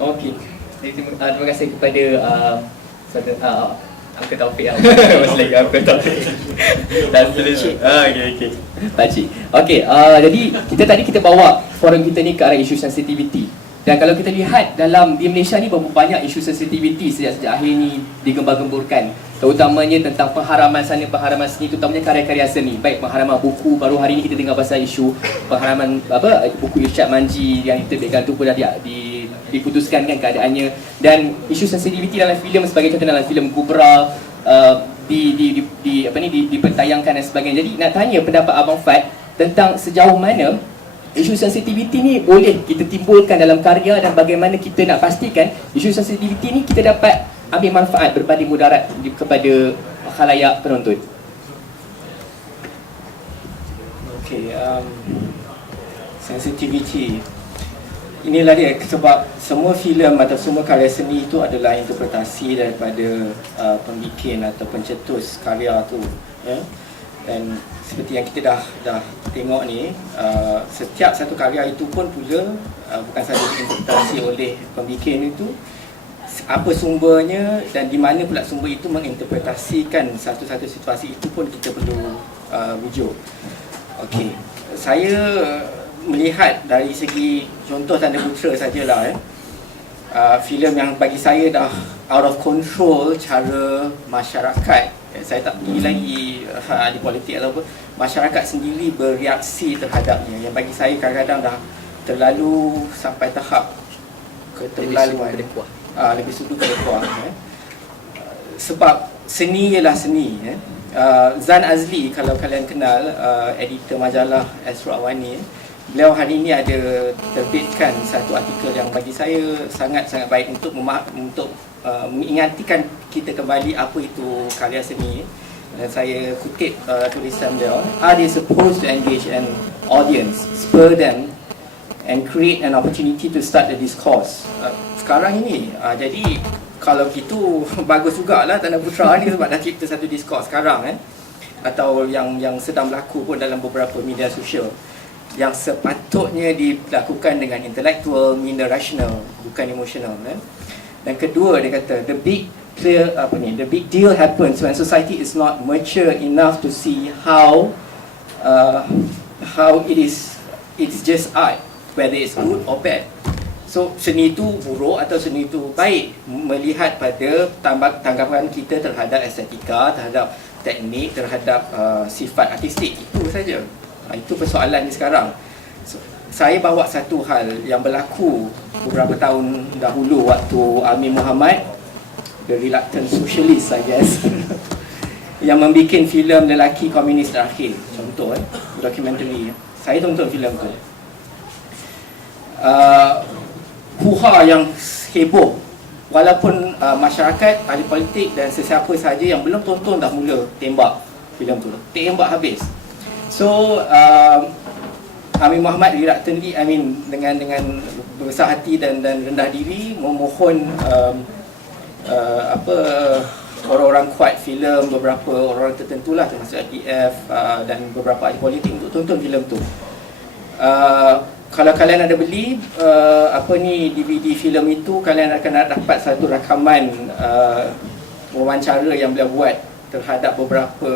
Okey. Jadi terima kasih kepada Uncle Taufik. Masih lagi Uncle Taufik. Dan okey. Pakcik. Okey, jadi kita bawa forum kita ni ke arah isu sensitivity. Dan kalau kita lihat di Malaysia ni berapa banyak isu sensitivity sejak akhir ni digembar-gemburkan, terutamanya tentang pengharaman sana pengharaman sini, terutamanya karya-karya seni, baik pengharaman buku. Baru hari ni kita dengar pasal isu pengharaman buku Irsyad Manji yang diterbitkan tu pun dah diputuskan kan keadaannya. Dan isu sensitivity dalam filem sebagai contoh dalam filem Kubra dipertayangkan dan sebagainya. Jadi nak tanya pendapat Abang Fad tentang sejauh mana isu sensitivity ni boleh kita timbulkan dalam karya, dan bagaimana kita nak pastikan isu sensitivity ni kita dapat ambil manfaat berbanding mudarat kepada khalayak penonton. Okay, sensitivity. Inilah dia, sebab semua filem atau semua karya seni itu adalah interpretasi daripada pembikin atau pencetus karya tu, ya. Dan seperti yang kita dah tengok ni, setiap satu karya itu pun pula bukan sahaja diinterpretasi oleh pembikin itu, apa sumbernya dan di mana pula sumber itu menginterpretasikan satu-satu situasi itu pun kita perlu rujuk. Okey, saya melihat dari segi contoh Tanda Putera sajalah, filem yang bagi saya dah out of control cara masyarakat, saya tak pergi lagi di politik atau apa, masyarakat sendiri bereaksi terhadapnya, yang bagi saya kadang-kadang dah terlalu sampai tahap keterlaluan, lebih sudu ke kuah. Sebab seni ialah seni. Zan Azli, kalau kalian kenal, editor majalah Astro Awani, beliau hari ini ada terbitkan satu artikel yang bagi saya sangat-sangat baik untuk mengingatkan kita kembali apa itu karya seni. Dan saya kutip tulisan beliau, are they supposed to engage an audience, spur them and create an opportunity to start the discourse. Sekarang ini, jadi kalau gitu bagus jugalah Tanda Putera ni sebab dah cipta satu discourse sekarang, atau yang sedang berlaku pun dalam beberapa media sosial, yang sepatutnya dilakukan dengan intelektual, minda rasional, bukan emosional. Dan kedua, dia kata the big deal happens when society is not mature enough to see how it's just art, whether it's good or bad. So seni itu buruk atau seni itu baik, melihat pada tanggapan kita terhadap estetika, terhadap teknik, terhadap sifat artistik, itu saja. Itu persoalan ni sekarang. So, saya bawa satu hal yang berlaku beberapa tahun dahulu waktu Amir Muhammad, the reluctant socialist I guess, yang membuat filem lelaki komunis terakhir, contoh dokumentari. Saya tonton filem tu. Huha yang heboh, walaupun masyarakat, ahli politik dan sesiapa saja yang belum tonton dah mula tembak filem tu, tembak habis. So Amir Muhammad reluctantly, dengan berbesar hati dan rendah diri memohon orang-orang kuat filem, beberapa orang tertentulah termasuk FDF dan beberapa ahli politik untuk tonton filem tu. Kalau kalian ada beli DVD filem itu, kalian akan dapat satu rakaman wawancara yang beliau buat terhadap beberapa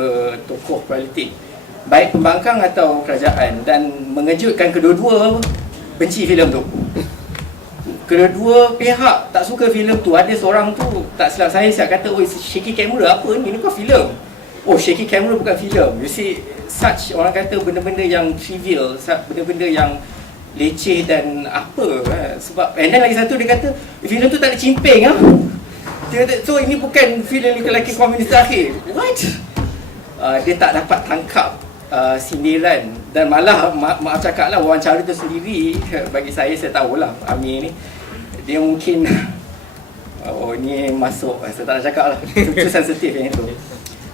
tokoh politik, baik pembangkang atau kerajaan, dan mengejutkan kedua-dua benci filem tu. Kedua pihak tak suka filem tu. Ada seorang tu, tak silap saya kata, "Oi, shaky camera apa ni? Ini bukan filem." Oh, shaky camera bukan filem. You see, such, orang kata benda-benda yang trivial, benda-benda yang leceh dan apa. Sebab, and then lagi satu dia kata, filem tu tak ada cimping. Dia kata, so ini bukan filem lelaki komunis terakhir. What? Dia tak dapat tangkap sindiran, dan malah maaf cakap lah, wawancara tu sendiri bagi saya tahulah Amir ni, dia mungkin ni masuk, saya tak nak cakap lah, itu sensitif yang itu.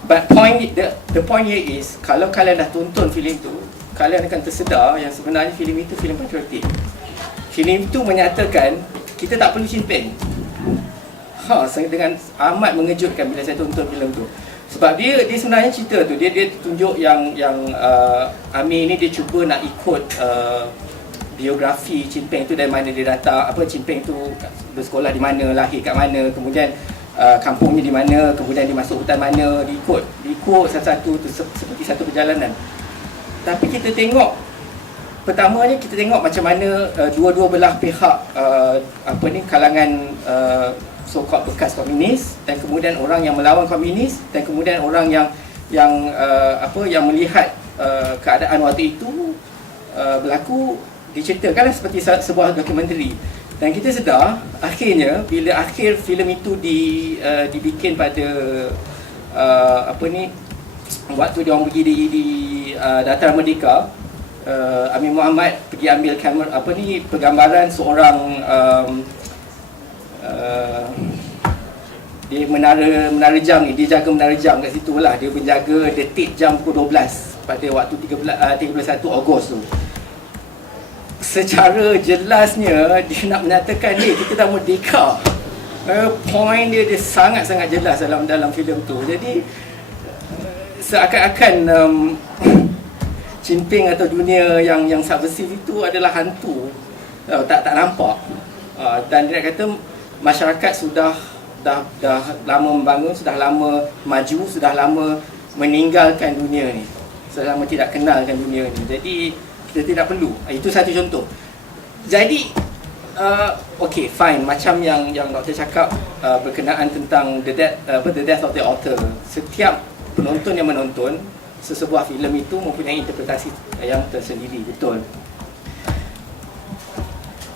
But the point here is, kalau kalian dah tonton filem tu, kalian akan tersedar yang sebenarnya filem itu filem patriotik. Filem itu menyatakan kita tak perlu cimping. Dengan amat mengejutkan bila saya tonton filem tu. Sebab dia sebenarnya cerita tu, dia tunjuk yang Amir ni dia cuba nak ikut biografi Chin Peng tu, dari mana dia datang, apa Chin Peng tu bersekolah di mana, lahir kat mana, kemudian kampungnya di mana, kemudian dia masuk hutan mana, diikut satu-satu tu seperti satu perjalanan. Tapi kita tengok, pertamanya kita tengok macam mana dua-dua belah pihak kalangan so-called bekas komunis, dan kemudian orang yang melawan komunis, dan kemudian orang yang melihat keadaan waktu itu berlaku, diceritakan seperti sebuah dokumentari. Dan kita sedar akhirnya bila akhir filem itu dibikin pada waktu dia orang pergi di Dataran Merdeka, Amir Muhammad pergi ambil kamera pergambaran seorang dia menara jam ni, dia jaga menara jam kat situ lah, dia menjaga detik jam pukul 12 pada waktu 31 Ogos tu. Secara jelasnya dia nak menyatakan kita dah merdeka. Point dia sangat-sangat jelas dalam filem tu. Jadi seakan-akan Chin Peng atau dunia yang subversif itu adalah hantu, tak nampak. Dan dia kata masyarakat sudah dah lama membangun, sudah lama maju, sudah lama meninggalkan dunia ni, sudah lama tidak kenalkan dunia ni. Jadi kita tidak perlu. Itu satu contoh. Jadi okay, fine, macam yang doktor cakap berkenaan tentang the death of the author. Setiap penonton yang menonton sesebuah filem itu mempunyai interpretasi yang tersendiri, betul.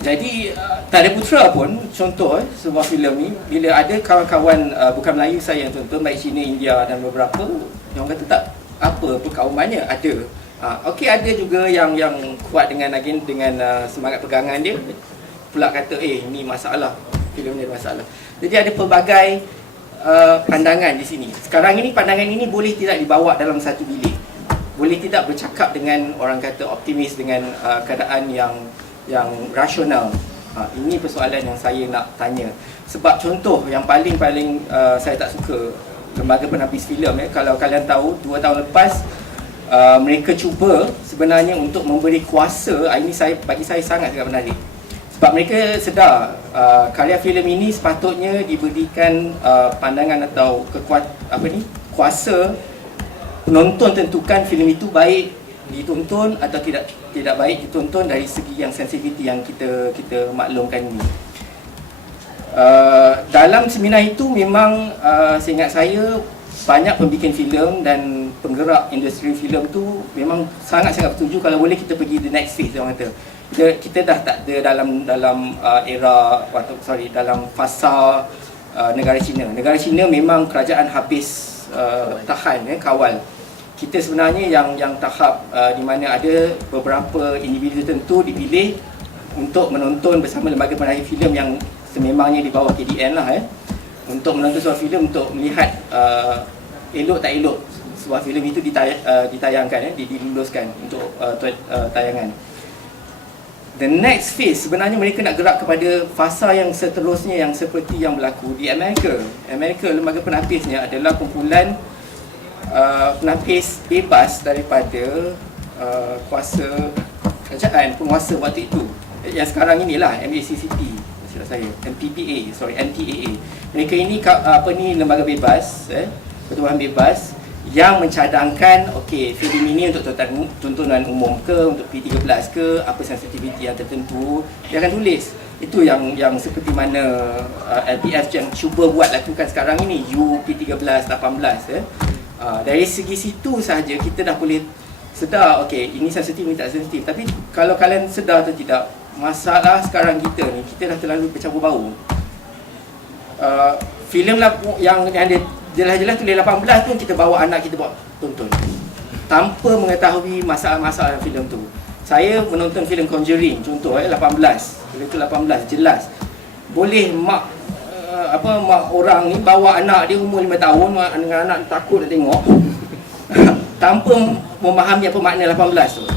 Jadi Tanda Putera pun contoh sebuah filem ni, bila ada kawan-kawan bukan Melayu saya yang tonton, baik Cina, India dan beberapa, yang kata tak apa perkaumannya, ada. Okey, ada juga yang kuat dengan semangat pegangan dia, pula kata ini masalah, filem ni ada masalah. Jadi ada pelbagai pandangan di sini. Sekarang ini pandangan ini boleh tidak dibawa dalam satu bilik, boleh tidak bercakap dengan orang kata optimis, dengan keadaan yang rasional. Ini persoalan yang saya nak tanya. Sebab contoh yang paling saya tak suka, lembaga penapis filem, kalau kalian tahu 2 tahun lepas mereka cuba sebenarnya untuk memberi kuasa. Ini bagi saya sangat menarik. Sebab mereka sedar karya filem ini sepatutnya diberikan pandangan atau kuasa penonton tentukan filem itu baik ditonton atau tidak baik ditonton dari segi yang sensitiviti yang kita maklumkan ini. Dalam seminar itu memang seingat saya banyak pembikin filem dan penggerak industri filem tu memang sangat-sangat bersetuju kalau boleh kita pergi the next phase, orang kata. Kita dah tak ada dalam fasa negara Cina. Negara Cina memang kerajaan habis tahan, kawal. Kita sebenarnya yang tahap di mana ada beberapa individu tertentu dipilih untuk menonton bersama lembaga penarikan filem yang sememangnya di bawah KDN lah, untuk menonton sebuah filem, untuk melihat elok tak elok sebuah filem itu ditayangkan, diluluskan untuk tayangan. The next phase sebenarnya mereka nak gerak kepada fasa yang seterusnya, yang seperti yang berlaku di Amerika. Lembaga penapisnya adalah kumpulan penapis bebas daripada kuasa kerajaan, penguasa waktu itu. Yang sekarang inilah MACCT, silap saya, MTAA. Mereka ini lembaga bebas, pertubuhan bebas yang mencadangkan filem ini untuk tontonan umum ke, untuk P13 ke, apa sensitiviti yang tertentu, dia akan tulis. Itu yang seperti mana LPF yang cuba lakukan sekarang ini, UP13, 18. Dari segi situ sahaja kita dah boleh sedar, ini sensitif, ini tak sensitif. Tapi kalau kalian sedar atau tidak, masalah sekarang kita ni, kita dah terlalu bercampur bau. Filem yang ada jelas-jelas tulis 18 pun kita bawa anak kita buat tonton tanpa mengetahui masalah-masalah filem tu. Saya menonton filem Conjuring contoh, 18, filem tu 18 jelas. Boleh mak orang ni bawa anak dia umur 5 tahun dengan anak takut nak tengok tanpa memahami apa makna 18 tu.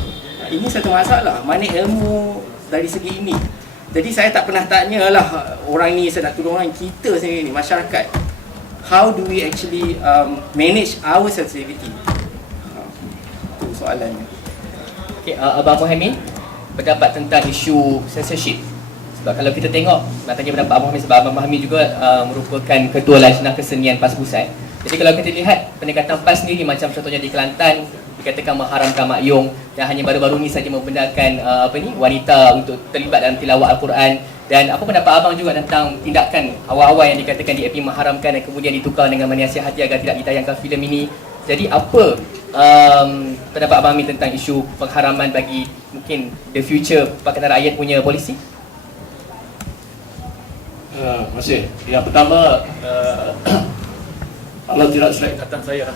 Ini satu masalah, mana ilmu dari segi ini. Jadi saya tak pernah tanyalah orang ni, saya nak tolong orang, kita sendiri ni, masyarakat, how do we actually manage our sensitivity? Itu soalannya. Abang Muhammad, pendapat tentang isu censorship. Sebab kalau kita tengok, nak tanya pendapat Abang Fahmi sebab Abang Fahmi juga merupakan Ketua Lajnah Kesenian PAS Pusat. Jadi kalau kita lihat pendekatan PAS sendiri, macam contohnya di Kelantan dikatakan mengharamkan makyong, dan hanya baru-baru ni saja membenarkan wanita untuk terlibat dalam tilawat Al-Quran. Dan apa pendapat abang juga tentang tindakan awal-awal yang dikatakan DAP mengharamkan dan kemudian ditukar dengan menasihati agar tidak ditayangkan filem ini. Jadi apa pendapat abang Ami tentang isu pengharaman bagi mungkin the future Pakatan Rakyat punya polisi? Masih. Yang pertama, kalau tidak salah ingatan saya,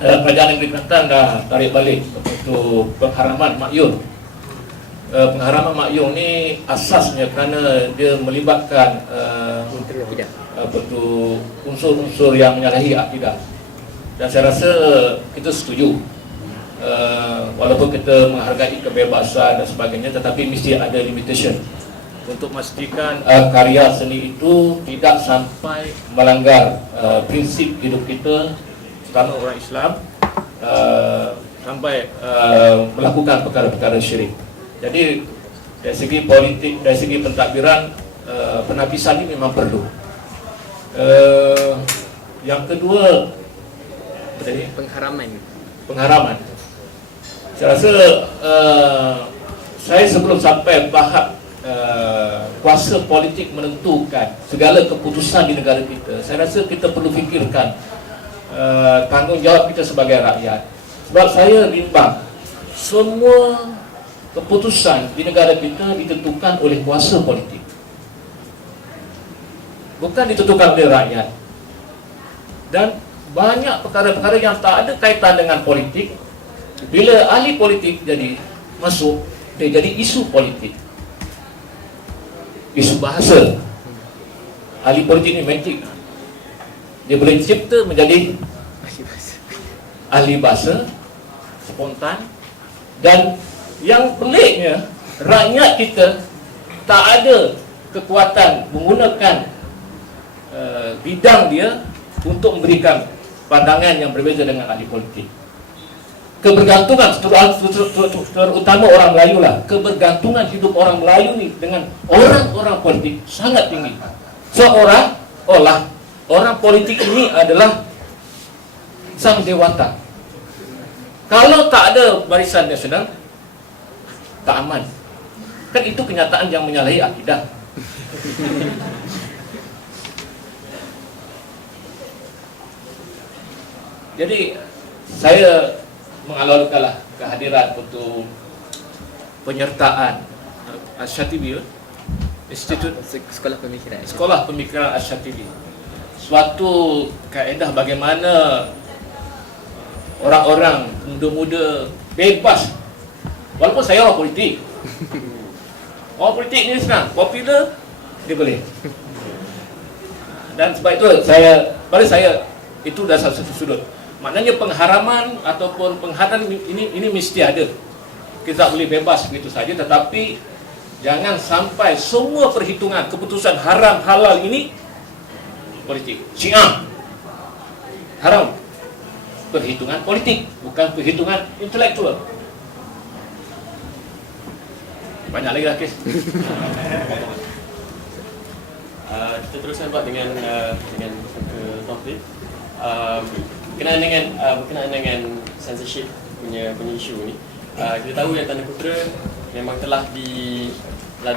Kerajaan Negeri Kelantan dah tarik balik untuk pengharaman makyong. Pengharaman makyong ni asasnya kerana dia melibatkan unsur-unsur yang menyalahi akidah. Dan saya rasa kita setuju. Walaupun kita menghargai kebebasan dan sebagainya, tetapi mesti ada limitation untuk memastikan karya seni itu tidak sampai melanggar prinsip hidup kita terutama orang Islam, sampai melakukan perkara-perkara syirik. Jadi dari segi politik, dari segi pentadbiran, penapisan ini memang perlu. Yang kedua, pengharaman. Saya rasa saya sebelum sampai tahap kuasa politik menentukan segala keputusan di negara kita, saya rasa kita perlu fikirkan tanggungjawab kita sebagai rakyat. Sebab saya bimbang semua keputusan di negara kita ditentukan oleh kuasa politik, bukan ditentukan oleh rakyat. Dan banyak perkara-perkara yang tak ada kaitan dengan politik, bila ahli politik jadi masuk, dia jadi isu politik, isu bahasa. Ahli politik ni magic, dia boleh cipta menjadi ahli bahasa spontan. Dan yang peliknya, rakyat kita tak ada kekuatan menggunakan bidang dia untuk memberikan pandangan yang berbeza dengan ahli politik. Kebergantungan terutama orang Melayu lah, kebergantungan hidup orang Melayu ni dengan orang-orang politik sangat tinggi. Seorang orang politik ini adalah sang dewata. Kalau tak ada barisan nasional, tak aman. Kan itu kenyataan yang menyalahi akidah. Jadi saya mengalurkanlah kehadiran untuk penyertaan Asyatibi, Institut Sekolah Pemikiran Asyatibi. Suatu kaedah bagaimana orang-orang muda-muda bebas, walaupun saya orang politik. Orang politik ni senang, popular dia boleh. Dan sebab itu pada saya itu dah satu sudut. Maknanya pengharaman ataupun penghadan ini mesti ada. Kita tak boleh bebas begitu saja, tetapi jangan sampai semua perhitungan keputusan haram halal ini politik. Syiah haram, perhitungan politik, bukan perhitungan intelektual. Banyak lagi lah kes. Kita teruskan buat dengan topik berkenaan dengan censorship punya isu ni. Kita tahu yang Tanda Putera memang telah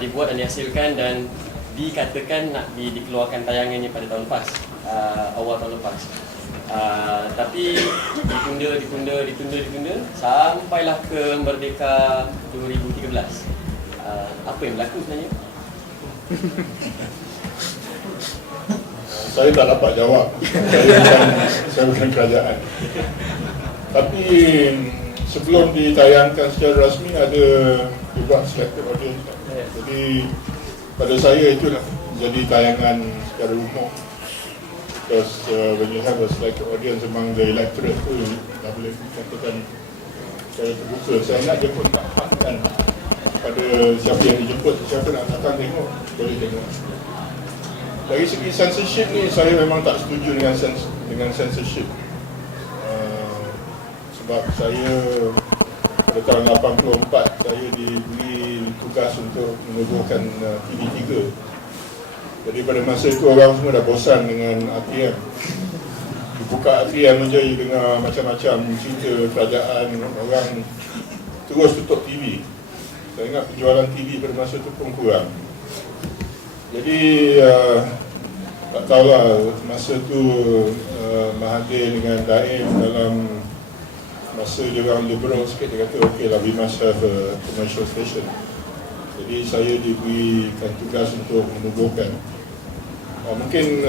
dibuat dan dihasilkan dan dikatakan nak dikeluarkan tayangannya pada tahun lepas, awal tahun lepas. Tapi ditunda sampailah ke Merdeka 2013. Apa yang berlaku sebenarnya? Saya tak dapat jawab. Saya bukan kerajaan. Tapi sebelum ditayangkan secara rasmi ada juga selected audience. Jadi pada saya itulah jadi tayangan secara umum. Because when you have a selected audience among the electorate tu dah boleh dikatakan secara terbuka. Saya nak jemput kan pada siapa yang dijemput, siapa nak datang tengok boleh tengok. Dari segi censorship ni, saya memang tak setuju dengan censorship. Sebab saya pada tahun 84 saya diberi tugas untuk menubuhkan TV3. Jadi pada masa itu orang semua dah bosan dengan RTM. Dibuka RTM saja dengar macam-macam cerita kerajaan, orang terus tutup TV. Saya ingat penjualan TV pada masa itu pun kurang. Jadi tak tahulah masa tu Mahathir dengan Daim dalam masa dia orang liberal sikit, dia kata okey lah, we must have a commercial station. Jadi saya diberikan tugas untuk menubuhkan. Mungkin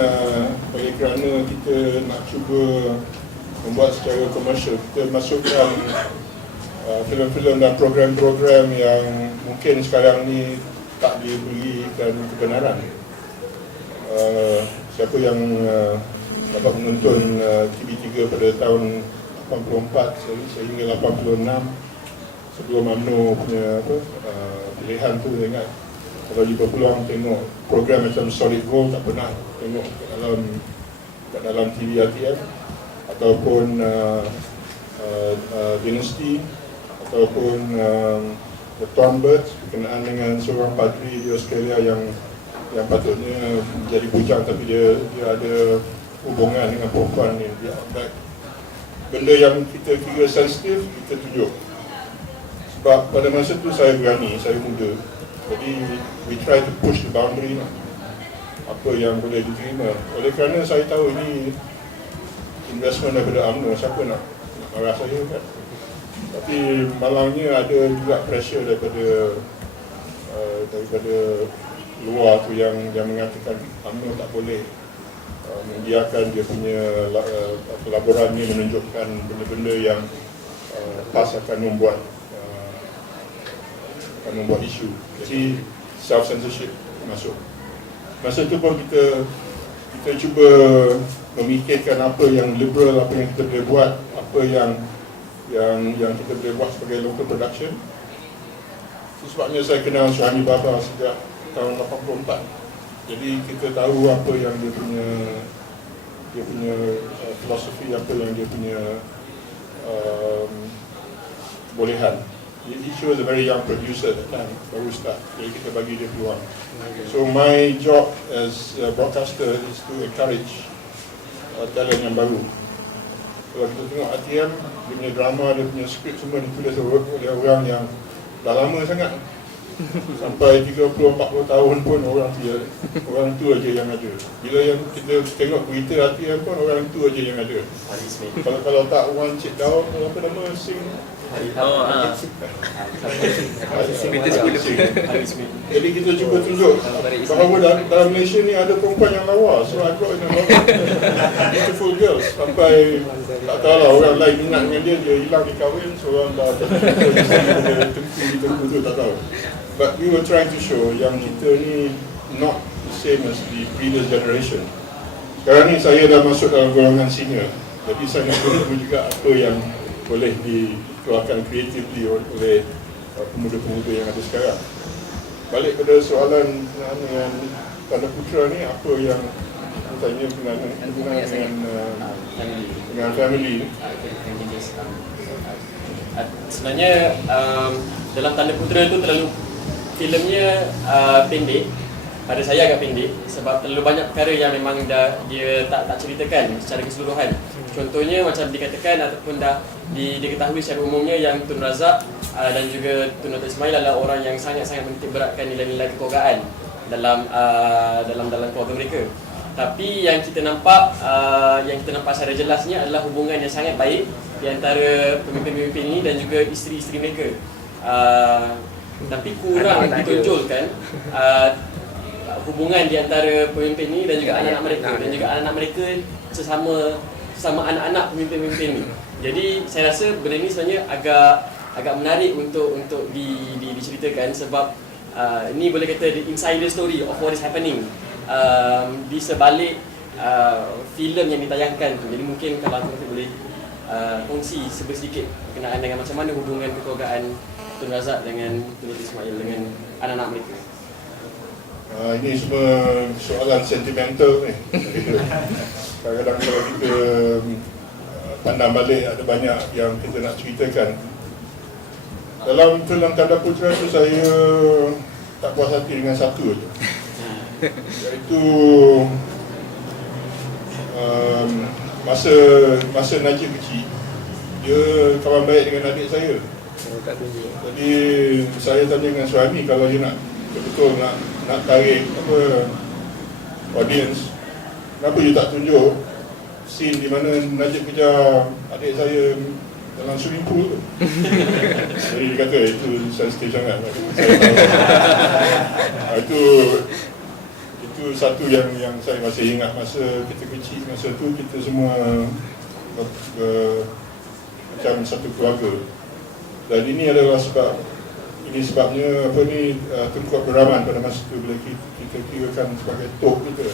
bagi kerana kita nak cuba membuat secara komersial, kita masukkan filem-filem dan program-program yang mungkin sekarang ni tak diberikan kebenaran. Siapa yang dapat menonton TV3 pada tahun 84 sehingga 86 sebelum UMNO punya pilihan tu, saya ingat kalau dia berpeluang tengok program macam Solid Gold, tak pernah tengok kat dalam TV RTM, ataupun Dynasty, ataupun The Thornbirds berkenaan dengan seorang padri di Australia yang patutnya menjadi bujang tapi dia ada hubungan dengan perempuan ni. Benda yang kita kira sensitif, kita tunjuk. Sebab pada masa tu saya berani, saya muda. Jadi we try to push the boundary lah, apa yang boleh diterima. Oleh kerana saya tahu ini investment daripada UMNO, siapa nak marah saya kan. Tapi malangnya ada juga pressure daripada luar tu yang mengatakan UMNO tak boleh membiarkan dia punya laporan ni menunjukkan benda-benda yang PAS akan membuat isu. Jadi self-censorship masuk. Masa tu pun kita cuba memikirkan apa yang liberal, apa yang kita boleh buat, apa yang kita boleh buat sebagai local production. Itu sebabnya saya kenal Syahami Baba sejak tahun 84. Jadi kita tahu apa yang dia punya filosofi, apa yang dia punya kebolehan. He was a very young producer at that time, baru start. Jadi kita bagi dia peluang. So my job as a broadcaster is to encourage talent yang baru. Kalau kita tengok RTM, dia punya drama, dia punya skrip semua ditulis oleh orang yang dah lama sangat. Sampai 30-40 tahun pun orang tu aja yang ada. Bila yang kita tengok berita RTM pun orang tu aja yang ada. Kalau tak Wan Cik Daud, apa nama sing? Jadi kita cuba tunjuk bahawa dalam Malaysia ni ada perempuan yang lawa. So I brought in a lot of beautiful girls. Sampai tak tahu lah orang lain minat dengan dia hilang dikahwin. So orang dah tengku tu tak tahu. But we were trying to show yang kita ni not the same as the previous generation. Sekarang ni saya dah masuk dalam golongan senior. Jadi saya nak tunjuk juga apa yang boleh dikeluarkan creatively oleh pemuda-pemuda yang ada sekarang. Balik pada soalan dengan Tanda Putra ni, apa yang tanya dengan family ni? Sebenarnya dalam Tanda Putra tu terlalu filmnya pendek. Pada saya agak pendek sebab terlalu banyak perkara yang memang dia tak ceritakan secara keseluruhan. Contohnya macam dikatakan ataupun dah diketahui secara umumnya yang Tun Razak dan juga Tun Dr. Ismail adalah orang yang sangat-sangat menitik beratkan nilai-nilai kekeluargaan dalam keluarga mereka. Tapi yang kita nampak secara jelasnya adalah hubungan yang sangat baik di antara pemimpin-pemimpin ini dan juga isteri-isteri mereka. Tapi kurang ditonjolkan hubungan di antara pemimpin ini dan juga anak-anak mereka dan juga anak-anak mereka sesama anak-anak pemimpin-pemimpin ini. Jadi saya rasa benda ini sebenarnya agak menarik untuk diceritakan sebab ini boleh kata the insider story of what is happening di sebalik filem yang ditayangkan tu. Jadi mungkin kalau kita boleh kongsi sedikit berkenaan dengan macam mana hubungan kekeluargaan Tun Razak dengan Tun Dr. Ismail dengan anak-anak mereka. Ini semua soalan sentimental ni. Kadang-kadang kalau kita pandang balik ada banyak yang kita nak ceritakan. Dalam film Tanda Putera tu saya tak puas hati dengan satu je, iaitu masa Najib kecil, dia kawan baik dengan adik saya. Jadi saya tanya dengan suami, kalau dia nak betul nak tarik audience, kenapa dia tak tunjuk scene di mana Najib kejar adik saya dalam swimming pool tu. Jadi dia kata itu sensitif sangat. Itu satu yang saya masih ingat masa kita kecil. Masa tu kita semua macam satu keluarga. Dan ini adalah sebabnya Tunku Abdul Rahman pada masa itu bila kita kirakan sebagai tok kita,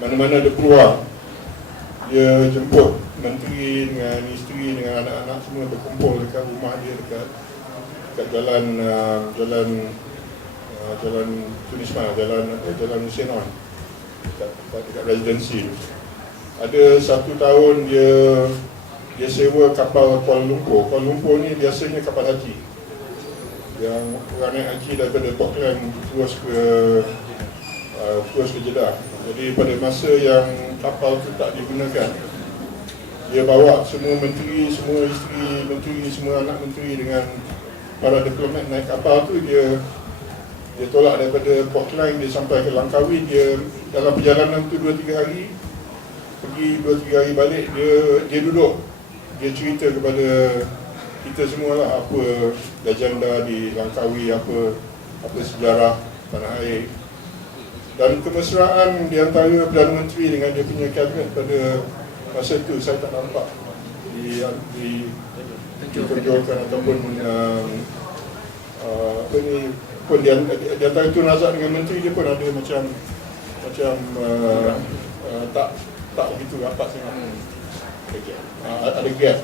mana-mana ada peluang dia jemput menteri dengan isteri dengan anak-anak semua berkumpul dekat rumah dia dekat jalan Tunisma, jalan Senon, dekat residensi. Ada satu tahun dia sewa kapal Kuala Lumpur. Kuala Lumpur ni biasanya kapal haji yang orang naik haji daripada Auckland terus ke Jeddah. Jadi pada masa yang kapal tu tak digunakan, dia bawa semua menteri, semua isteri menteri, semua anak menteri dengan para diplomat naik kapal tu. Dia tolak daripada Auckland, dia sampai ke Langkawi. Dia dalam perjalanan tu 2-3 hari, pergi 2-3 hari balik, dia duduk, dia cerita kepada kita semualah apa legenda di Langkawi, apa sejarah tanah air. Dan kemesraan di antara Perdana Menteri dengan dia punya kabinet pada masa itu saya tak nampak ditunjukkan ataupun pun di antara Tun Razak dengan menteri dia pun ada macam tak begitu rapat sangat. Ada gap.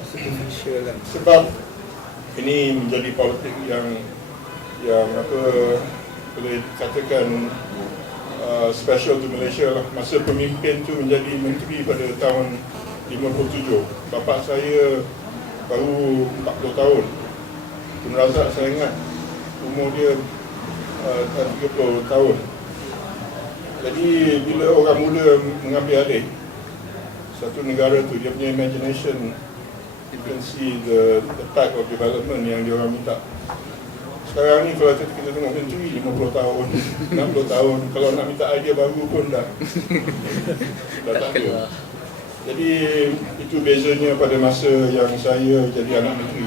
Sebab ini menjadi politik yang boleh dikatakan special to Malaysia lah. Masa pemimpin tu menjadi menteri pada tahun 57. Bapa saya baru 40 tahun. Tun Razak saya ingat umur dia 30 tahun. Jadi bila orang muda mengambil alih satu negara tu, dia punya imagination, you can see the type of development yang dia orang minta. Sekarang ni kalau kita tengok menteri 50 tahun, 60 tahun, kalau nak minta idea baru pun dah tak ada. Jadi itu bezanya pada masa yang saya jadi anak menteri.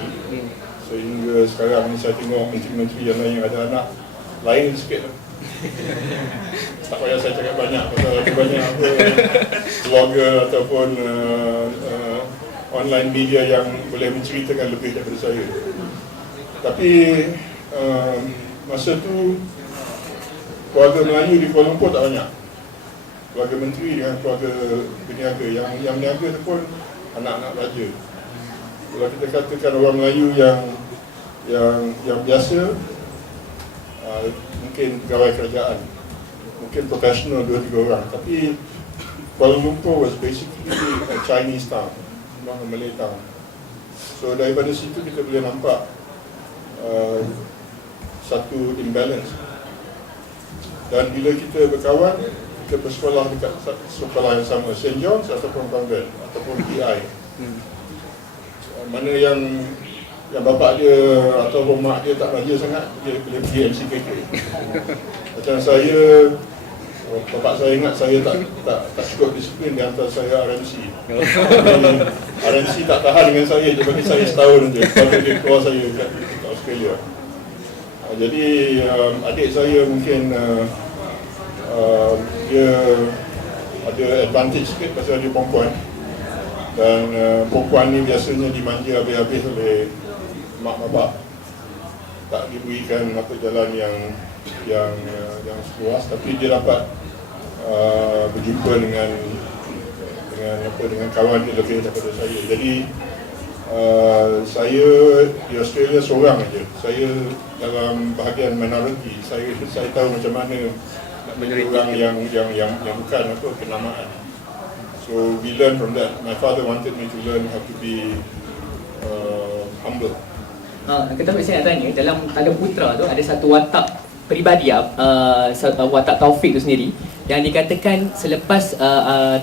Sehingga sekarang ni saya tengok menteri-menteri yang lain yang ada anak lain sikit. Tak payah saya cakap banyak pasal ada banyak blogger ataupun online media yang boleh menceritakan lebih daripada saya. Tapi masa tu keluarga Melayu di Kuala Lumpur tak banyak. Keluarga menteri dengan keluarga berniaga. Yang berniaga tu pun anak-anak raja. Kalau kita katakan orang Melayu yang biasa, mungkin pegawai kerajaan, mungkin profesional 2-3 orang. Tapi Kuala Lumpur was basically a Chinese town, not a Malay town. So daripada situ kita boleh nampak satu imbalance. Dan bila kita berkawan, kita bersekolah dekat sekolah yang sama, St. John's ataupun Convent ataupun PI. Mana yang bapak dia atau mak dia tak raja sangat, dia boleh pergi MCKK. Macam saya, bapak saya ingat saya tak cukup disiplin, dia hantar saya RMC. RMC tak tahan dengan saya, dia bagi saya setahun je, lepas dia keluar saya kat Australia. Jadi adik saya mungkin dia ada advantage sikit pasal dia perempuan. Dan perempuan ni biasanya dimanja habis-habis oleh mak bapak. Tak diberikan jalan yang seluas, tapi dia dapat berjumpa dengan kawan dia lebih daripada saya. Jadi saya di Australia seorang aja. Saya dalam bahagian minority. Saya tahu macam mana nak menjadi orang yang bukan kenamaan. So we learn from that. My father wanted me to learn how to be humble. Ketua saya nak tanya, dalam Tanda Putra tu ada satu watak peribadi, watak Taufik tu sendiri, yang dikatakan selepas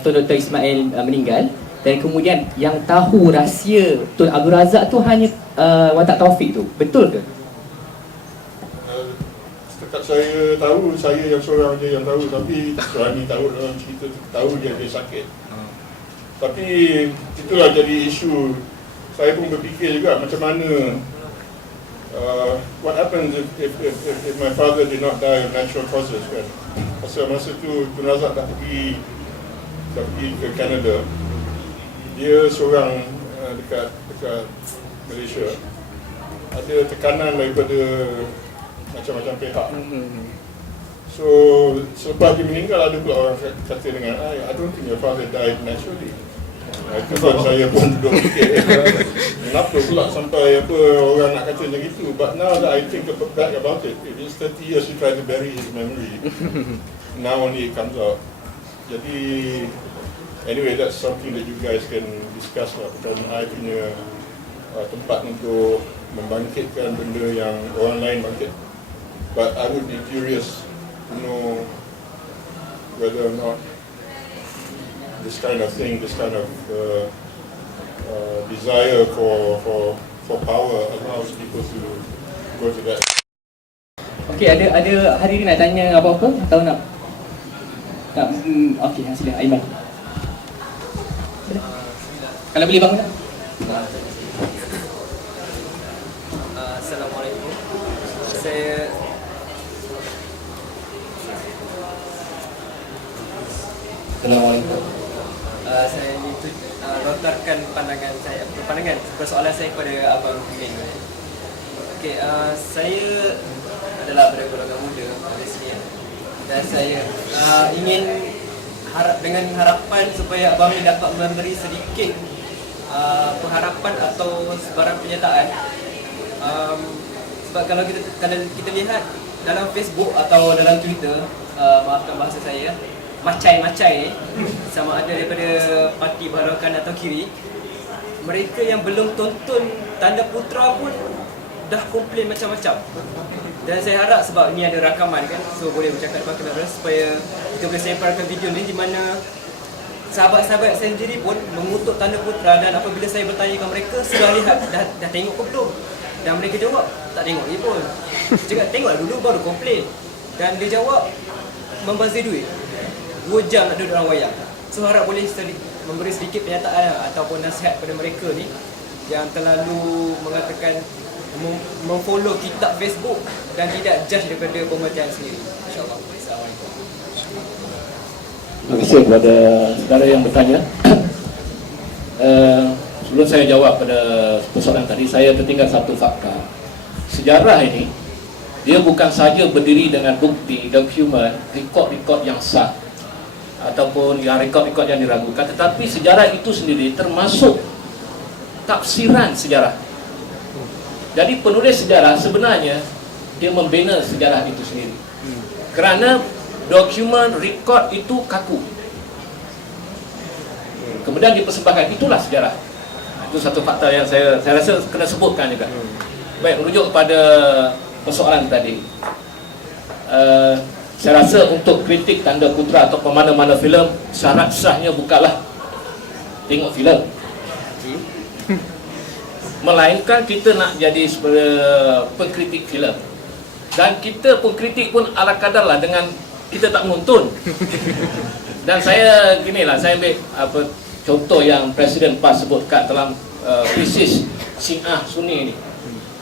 Tun Dr. Ismail meninggal, dan kemudian yang tahu rahsia Tun Abdul Razak tu hanya watak Taufik tu. Betul ke? Setakat saya tahu, saya yang seorang je yang tahu. Tapi suami tahu dalam cerita tu, tahu dia sakit. Tapi itulah jadi isu. Saya pun berfikir juga macam mana what happens if my father did not die of natural causes kan. Pasal masa tu Tun Razak dah pergi ke Canada. Dia seorang dekat Malaysia. Ada tekanan daripada macam-macam pihak. So selepas dia meninggal, ada pula orang kata dengan I don't think your father died naturally. Itu kan saya pun duduk fikir, kenapa pula sampai orang nak kata macam itu. But now that I think back about it, it's 30 years he tried to bury his memory. Now only it comes out. Jadi anyway, that's something that you guys can discuss lah. Bukan I punya tempat untuk membangkitkan benda yang orang lain bangkit. But I would be curious to know whether or not this kind of thing, this kind of desire for power allows people to go to that. Okey, ada hari ni nak tanya apa-apa atau nak okey, sila Aiman. Kalau boleh bangun dah. Assalamualaikum. Assalamualaikum. Saya ingin lontarkan pandangan persoalan saya kepada Abang Min. Okey, saya adalah daripada golongan muda di sini, dan saya ingin dengan harapan supaya Abang Min dapat memberi sedikit pengharapan atau sebarang penyataan. Sebab kalau kita lihat dalam Facebook atau dalam Twitter, maafkan bahasa saya, macai-macai sama ada daripada parti berhadapan atau kiri, mereka yang belum tonton Tanda Putra pun dah komplain macam-macam. Dan saya harap sebab ni ada rakaman kan, so boleh bercakap depan kamera supaya kita boleh separkan video ni, di mana sahabat-sahabat saya sendiri pun mengutuk Tanda Putra, dan apabila saya bertanya kepada mereka, sudah lihat, dah tengok ke belum? Dan mereka jawab, tak tengok ni pun. Saya cakap, tengok dulu baru komplain. Dan dia jawab, membazir duit. 2 jam nak duduk dalam wayang. So harap boleh memberi sedikit pernyataan ataupun nasihat kepada mereka ni yang terlalu mengatakan memfollow kitab Facebook dan tidak judge daripada pemerhatian sendiri. InsyaAllah. Assalamualaikum. Terima kasih kepada saudara yang bertanya. Sebelum saya jawab pada persoalan tadi, saya tertinggal satu fakta. Sejarah ini, dia bukan saja berdiri dengan bukti, dokumen, rekod-rekod yang sah ataupun yang rekod-rekod yang diragukan, tetapi sejarah itu sendiri termasuk tafsiran sejarah. Jadi penulis sejarah sebenarnya dia membina sejarah itu sendiri, kerana dokumen, rekod itu kaku, kemudian dipersembahkan, itulah sejarah. Itu satu fakta yang saya rasa kena sebutkan juga. Baik, merujuk kepada persoalan tadi, saya rasa untuk kritik Tanda Putra atau mana-mana filem, syarat sahnya bukanlah tengok filem, melainkan kita nak jadi pengkritik filem. Dan kita pengkritik pun ala kadar lah dengan kita tak menonton. Dan saya ginilah, saya ambil contoh yang Presiden PAS sebutkan dalam krisis Syiah Sunni ni.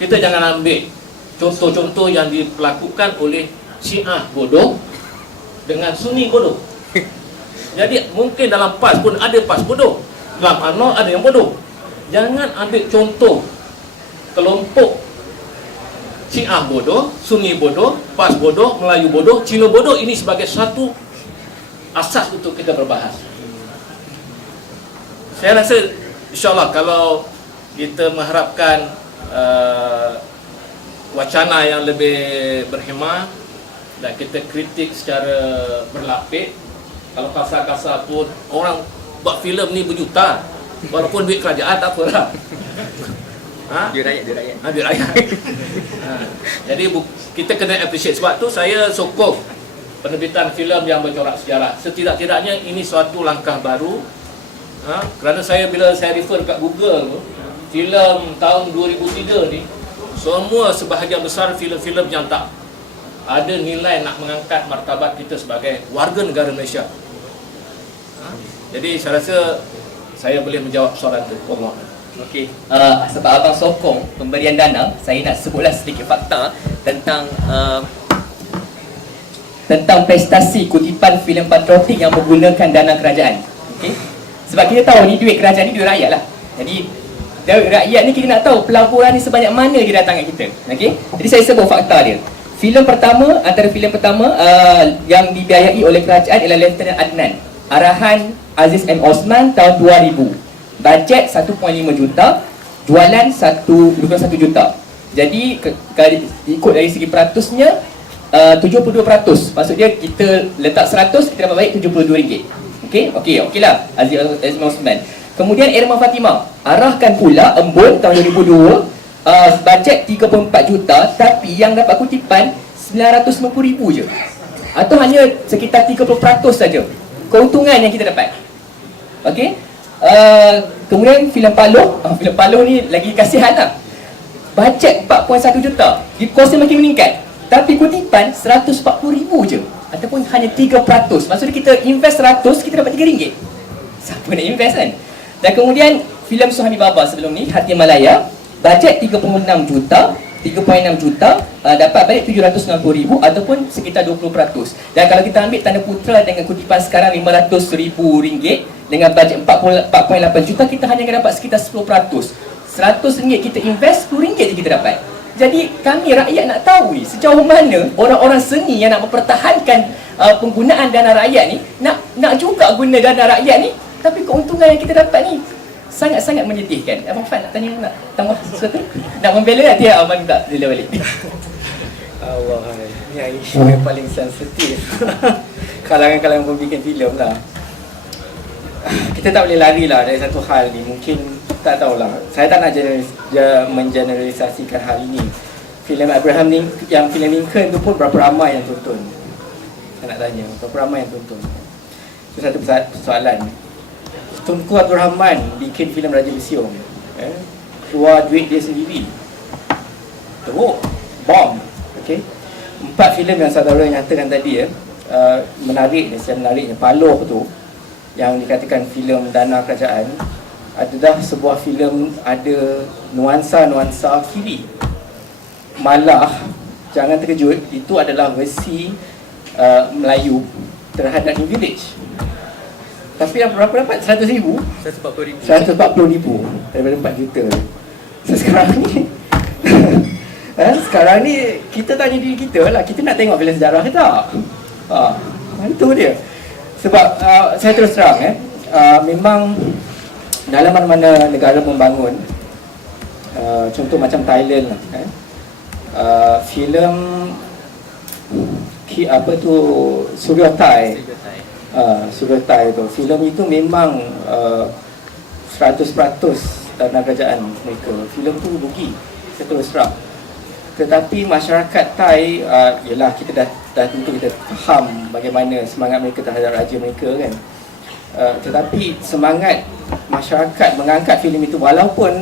Kita jangan ambil contoh-contoh yang dilakukan oleh Syiah bodoh dengan Sunni bodoh. Jadi mungkin dalam PAS pun ada PAS bodoh, dalam UMNO ada yang bodoh. Jangan ambil contoh kelompok Syiah bodoh, Sunni bodoh, PAS bodoh, Melayu bodoh, Cina bodoh ini sebagai satu asas untuk kita berbahas. Saya rasa insyaAllah kalau kita mengharapkan wacana yang lebih berhemah dan kita kritik secara berlapis, kalau kasar-kasar pun orang buat filem ni berjuta, walaupun duit kerajaan tak apalah. Ha? Dia rakyat, dia rakyat. Duit rakyat. Jadi kita kena appreciate. Sebab tu saya sokong penerbitan filem yang bercorak sejarah. Setidak-tidaknya ini suatu langkah baru. Kerana bila saya refer kat Google tu, filem tahun 2003 ni, semua sebahagian besar filem-filem yang tak ada nilai nak mengangkat martabat kita sebagai warga negara Malaysia. Jadi saya rasa saya boleh menjawab soalan tu. Okey, sebab abang sokong pemberian dana, saya nak sebutlah sedikit fakta tentang prestasi kutipan filem patriotik yang menggunakan dana kerajaan. Okey, sebab kita tahu ni duit kerajaan ni duit rakyat lah. Jadi duit rakyat ni kita nak tahu pelaburan ni sebanyak mana dia datang kat kita. Okey, jadi saya sebut fakta dia. Antara filem pertama yang dibiayai oleh kerajaan ialah Lieutenant Adnan, arahan Aziz M. Osman tahun 2000. Bajet 1.5 juta, jualan 21 juta. Jadi ikut dari segi peratusnya 72%. Maksudnya kita letak 100, kita dapat baik RM72. Okey lah Aziz Osman. Kemudian Irma Fatimah, arahkan pula Embun tahun 2002, bajet 34 juta, tapi yang dapat kutipan 950,000 je. Atau hanya sekitar 30% saja keuntungan yang kita dapat. Okey. Kemudian filem Paloh, filem Paloh ni lagi kasihan lah. Bajet 4.1 juta, kosnya makin meningkat, tapi kutipan 140,000 je, ataupun hanya 3%. Maksudnya kita invest 100, kita dapat RM3. Siapa nak invest kan? Dan kemudian filem Suhami Baba sebelum ni, Hati Malaya, bajet 3.6 juta, dapat balik 790,000 ataupun sekitar 20%. Dan kalau kita ambil Tanda Putera dengan kutipan sekarang RM500,000 dengan bajet 4.8 juta, kita hanya akan dapat sekitar 10%. RM100 kita invest, RM10 je kita dapat. Jadi kami rakyat nak tahu ni sejauh mana orang-orang seni yang nak mempertahankan penggunaan dana rakyat ni nak juga guna dana rakyat ni, tapi keuntungan yang kita dapat ni sangat-sangat menyedihkan. Abang Fan nak tanya, nak tambah sesuatu? Nak membela nanti abang tak bila balik. Allah, ni isu yang paling sensitif. Kalangan-kalangan pembikin filem lah. Kita tak boleh lari lah dari satu hal ni. Mungkin tak tahulah. Saya tak nak mengeneralisasikan hal ini. Filem Abraham ni, yang filem Lincoln tu pun berapa ramai yang tonton? Saya nak tanya, berapa ramai yang tonton? Itu satu persoalan. Tunku Abdul Rahman bikin filem Raja Besiong, keluar duit dia sendiri, teruk, bom. Okey, 4 filem yang saudara nyatakan tadi menarik, saya menariknya Paloh tu yang dikatakan filem dana kerajaan adalah sebuah filem ada nuansa-nuansa kiri. Malah jangan terkejut, itu adalah versi Melayu terhadap New Village. Tapi yang berapa dapat? 100,000? 140,000. 140,000 daripada 4 juta. So sekarang ni sekarang ni kita tanya diri kita lah, kita nak tengok filem sejarah ke tak? Itu dia. Sebab saya terus terang memang dalam mana-mana negara membangun, contoh macam Thailand lah, filem Suryothai tu, filem itu memang 100% dana kerajaan mereka. Filem tu rugi, saya terus terang. Tetapi masyarakat Thai, ialah kita dah tentu kita faham bagaimana semangat mereka terhadap raja mereka kan. Tetapi semangat masyarakat mengangkat filem itu, walaupun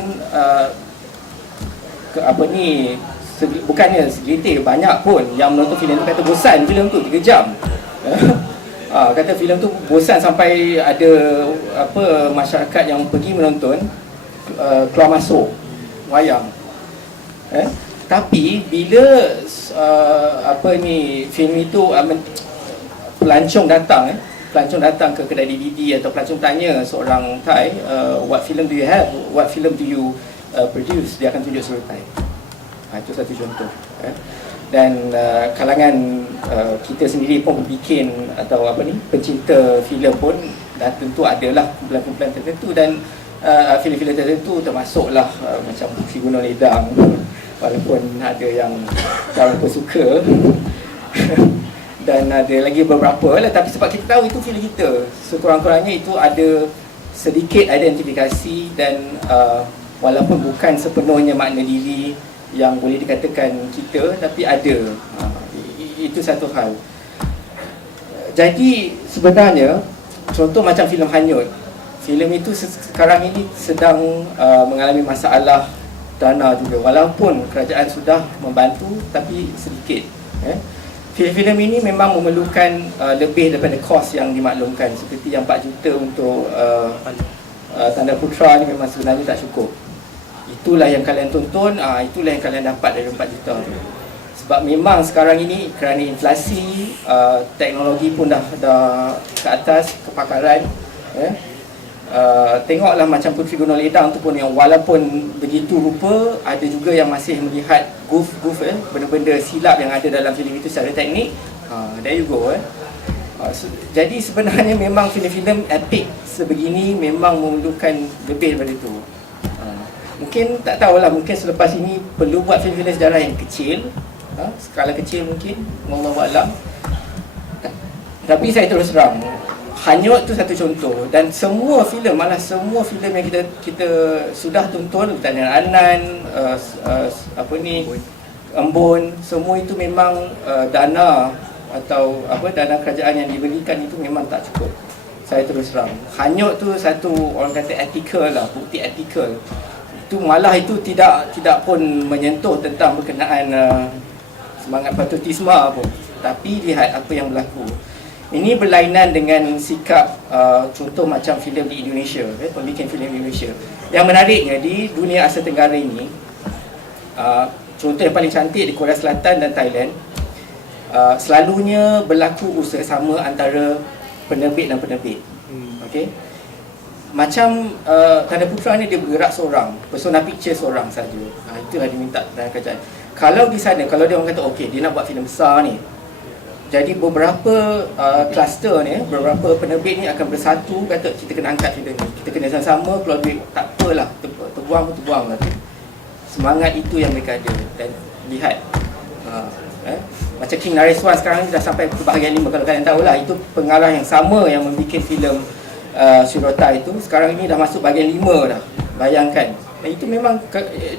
bukannya segelintir, banyak pun yang menonton filem itu kata bosan filem tu 3 jam. Kata filem tu bosan sampai ada masyarakat yang pergi menonton keluar masuk wayang. Tapi bila filem itu pelancong datang ke kedai DVD atau pelancong tanya seorang Thai, what film do you have, what film do you produce, dia akan tunjuk Suryothai. Itu satu contoh. Dan kalangan kita sendiri pun bikin atau pencinta filem pun dah tentu adalah kumpulan-kumpulan tertentu, dan filem-filem tertentu termasuklah macam Puteri Gunung Ledang, walaupun ada yang tak berapa suka dan ada lagi beberapa lah, tapi sebab kita tahu itu filem kita, sekurang-kurangnya itu ada sedikit identifikasi dan walaupun bukan sepenuhnya makna diri yang boleh dikatakan kita, tapi ada. Itu satu hal. Jadi sebenarnya contoh macam filem Hanyut, filem itu sekarang ini sedang mengalami masalah dana juga, walaupun kerajaan sudah membantu tapi sedikit. Filem-filem ini memang memerlukan lebih daripada kos yang dimaklumkan, seperti yang 4 juta untuk Tanda Putra ni memang sebenarnya tak cukup. Itulah yang kalian tonton, itulah yang kalian dapat dari 4 juta tu. Sebab memang sekarang ini kerana inflasi, teknologi pun dah ke atas, kepakaran. Tengoklah macam Puteri Gunung Ledang tu pun, yang walaupun begitu rupa, ada juga yang masih melihat goof, benda-benda silap yang ada dalam filem itu secara teknik. There you go. Jadi sebenarnya memang filem-filem epic sebegini memang memerlukan lebih daripada itu. Mungkin tak tahulah, mungkin selepas ini perlu buat filem-filem sejarah yang kecil, skala kecil mungkin, wallahualam. Tapi saya terus terang, Hanyut tu satu contoh, dan semua filem, malah semua filem yang kita sudah tonton, Tanian Anan, Embun, semua itu memang dana atau dana kerajaan yang diberikan itu memang tak cukup. Saya terus terang, Hanyut tu satu, orang kata ethical lah, bukti ethical. Itu malah itu tidak pun menyentuh tentang berkenaan semangat patriotisme pun, tapi lihat apa yang berlaku. Ini berlainan dengan sikap contoh macam filem di Indonesia, pembikin filem Indonesia. Yang menariknya di dunia Asia Tenggara ini, contoh yang paling cantik di Korea Selatan dan Thailand, selalunya berlaku usaha sama antara penerbit dan penerbit. Okey. Macam Tanda Putra ni dia bergerak seorang, Persona Picture seorang saja. Itulah diminta dalam kerajaan. Kalau di sana, kalau dia orang kata okey, dia nak buat filem besar ni, jadi beberapa kluster ni, beberapa penerbit ni akan bersatu, kata kita kena angkat filem ni, kita kena sama-sama keluar duit, tak apalah, terbuang pun terbuang lah. Semangat itu yang mereka ada. Dan lihat macam King Naresuan sekarang ni dah sampai ke bahagian 5, kalau kalian tahulah, itu pengarah yang sama yang membuat filem Surota itu, sekarang ini dah masuk bahagian 5 dah. Bayangkan. Dan itu memang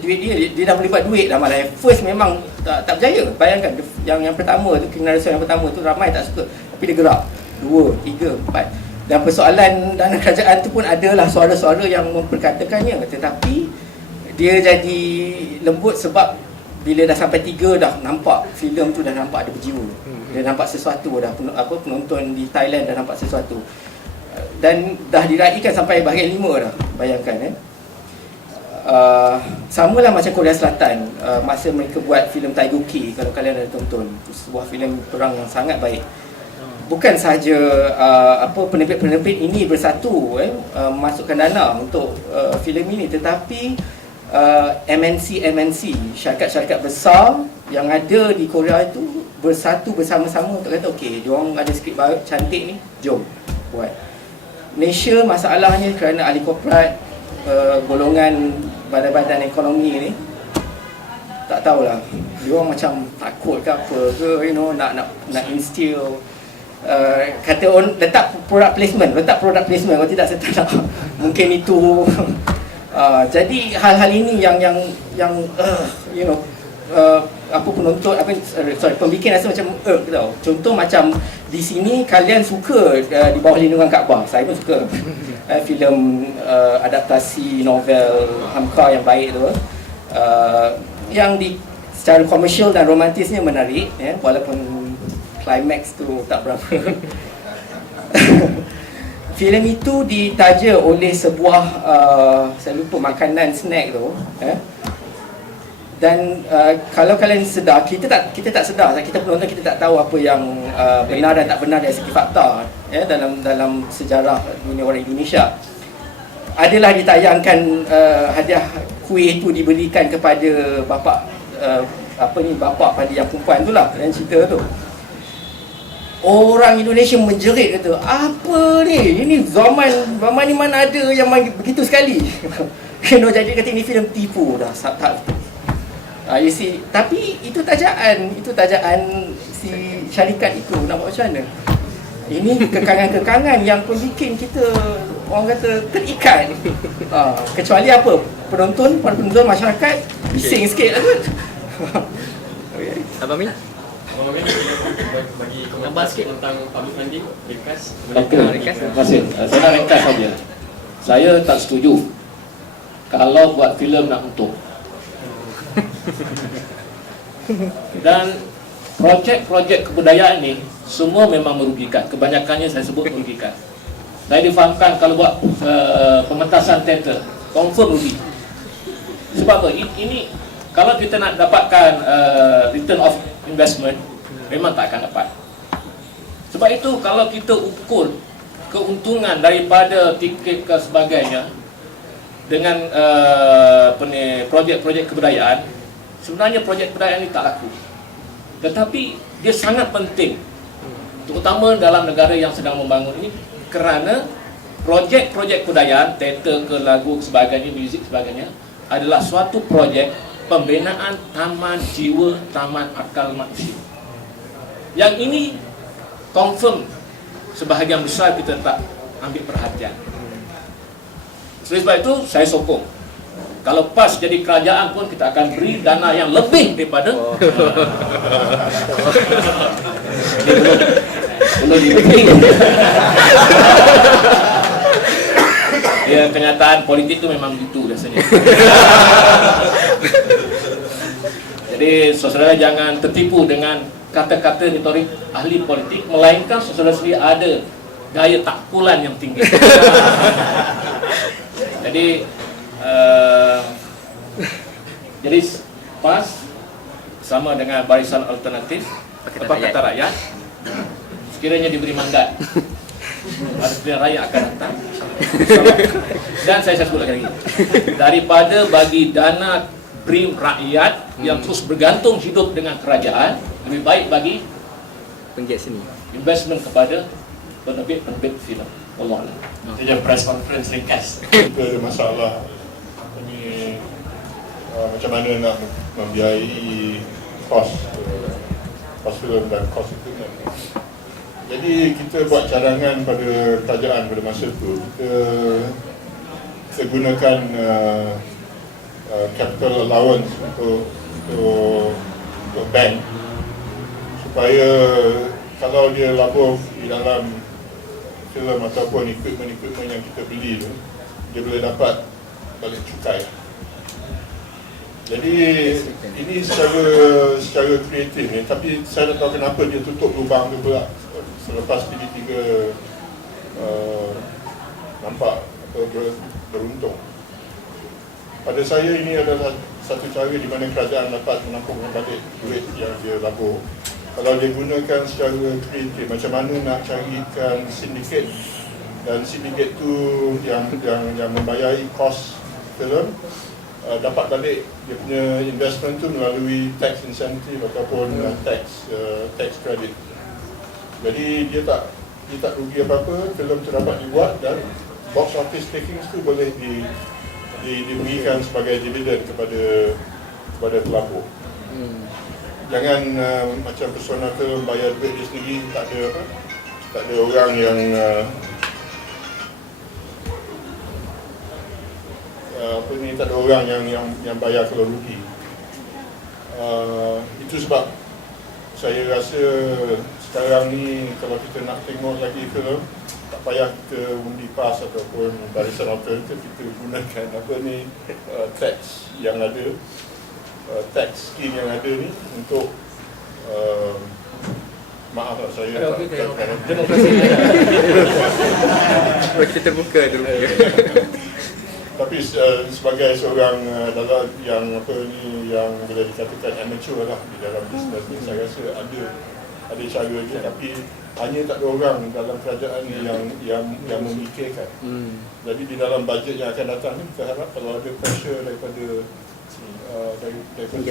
duit dia dah boleh buat duit dah malah. First memang tak berjaya. Bayangkan yang pertama tu, King Naresuan yang pertama tu ramai tak suka, tapi dia gerak 2, 3, 4. Dan persoalan dana kerajaan tu pun adalah suara-suara yang memperkatakannya, tetapi dia jadi lembut sebab bila dah sampai 3 dah nampak filem tu, dah nampak ada berjiwa. Dia nampak sesuatu dah, penonton di Thailand dah nampak sesuatu. Dan dah diraikan sampai bahagian 5 dah. Bayangkan samalah macam Korea Selatan, masa mereka buat filem Taiguchi, kalau kalian ada tonton, itu sebuah filem perang yang sangat baik. Bukan sahaja penerbit-penerbit ini bersatu masukkan dana untuk filem ini, tetapi MNC, syarikat-syarikat besar yang ada di Korea itu bersatu bersama-sama untuk kata okey, diorang ada skrip baru cantik ni, jom buat. Malaysia masalahnya kerana ahli korporat, golongan badan-badan ekonomi ni, tak tahulah, diorang macam takut ke apa ke, nak instill kata letak product placement, kalau tidak saya tak nak. Mungkin itu jadi hal-hal ini yang penonton pembikin rasa macam tau. Contoh macam di sini kalian suka di bawah lindungan Kaabah, saya pun suka filem adaptasi novel Hamka yang baik tu, yang secara komersial dan romantisnya menarik, walaupun climax tu tak berapa. Filem itu ditaja oleh sebuah saya lupa makanan snack tu, dan kalau kalian sedar, kita tak sedar, kita penonton kita tak tahu apa yang benar dan tak benar dari segi fakta dalam sejarah dunia orang Indonesia. Adalah ditayangkan hadiah kuih itu diberikan kepada bapa pada yang perempuan tu lah, dalam cerita tu. Orang Indonesia menjerit, kata apa ni, ini zaman ni mana ada yang begitu sekali. Jadi kata ini filem tipu dah, you see. Tapi itu tajaan si syarikat itu nak buat macam mana. Ini kekangan-kekangan yang pembikin kita orang kata terikat. Kecuali apa? Para penonton masyarakat bising sikit lah kot. Okay. Abang Min? Abang Min bagi Tambah sikit tentang public funding, ringkas. Okey, terima kasih. Saya nak ringkas saja. Saya tak setuju kalau buat filem nak untung. Dan projek-projek kebudayaan ni semua memang merugikan. Kebanyakannya saya sebut merugikan. Saya difahamkan kalau buat pementasan teater, confirm rugi. Sebab apa? Ini kalau kita nak dapatkan return of investment, memang tak akan dapat. Sebab itu kalau kita ukur keuntungan daripada tiket ke sebagainya dengan projek-projek kebudayaan, sebenarnya projek kebudayaan ini tak laku. Tetapi dia sangat penting, terutama dalam negara yang sedang membangun ini, kerana projek-projek kebudayaan, teater ke lagu ke sebagainya, muzik sebagainya, adalah suatu projek pembinaan taman jiwa, taman akal manusia. Yang ini confirm sebahagian besar kita tak ambil perhatian. Sebab itu saya sokong, kalau PAS jadi kerajaan pun kita akan beri dana yang lebih daripada belum diberi. Ya, kenyataan politik itu memang begitu biasanya. Jadi saudara jangan tertipu dengan kata-kata retorik ahli politik, melainkan saudara sendiri ada daya takkulan yang tinggi. Jadi PAS sama dengan Barisan Alternatif Kata Rakyat, sekiranya diberi mandat, pilihan rakyat akan datang. Dan saya sebut lagi, daripada bagi dana BRIM rakyat yang terus bergantung hidup dengan kerajaan, lebih baik bagi penggiat seni, investment kepada penerbit filem. Allah Allah. Itu je press conference ringkas. Kita ada masalah ini, macam mana nak membiayai kos filem dan kos equipment. Jadi kita buat cadangan pada kerajaan pada masa itu. Kita gunakan capital allowance untuk bank, supaya kalau dia labur di dalam filem ataupun equipment yang kita beli tu, dia boleh dapat balik cukai. Jadi ini secara kreatif ni, tapi saya tak tahu kenapa dia tutup lubang tu pula selepas PD3 nampak beruntung. Pada saya ini adalah satu cara di mana kerajaan dapat menampung balik duit yang dia labur. Kalau dia gunakan secara kreatif, macam mana nak carikan sindiket, dan sindiket tu yang membayari kos filem dapat balik dia punya investment tu melalui tax incentive ataupun tax credit. Jadi dia tak rugi apa-apa, filem tu dapat dibuat dan box office takings tu boleh diberikan sebagai dividen kepada pelabur. Jangan macam persona film bayar duit dia sendiri, tak ada orang yang tak ada orang yang bayar kalau rugi. Itu sebab saya rasa sekarang ni kalau kita nak tengok lagi filem, tak payah kita undi PAS ataupun Barisan Alternatif, kita gunakan tax yang ada, tax scheme yang ada ni untuk maaf lah saya demokrasi. Kita terbuka dulu. Tapi sebagai seorang dalam yang yang boleh dikatakan amateur lah di dalam bisnes ni, saya rasa ada cara dia, tapi hanya tak ada orang dalam kerajaan yang memikirkan. Jadi di dalam bajet yang akan datang ni, kita harap kalau ada pressure daripada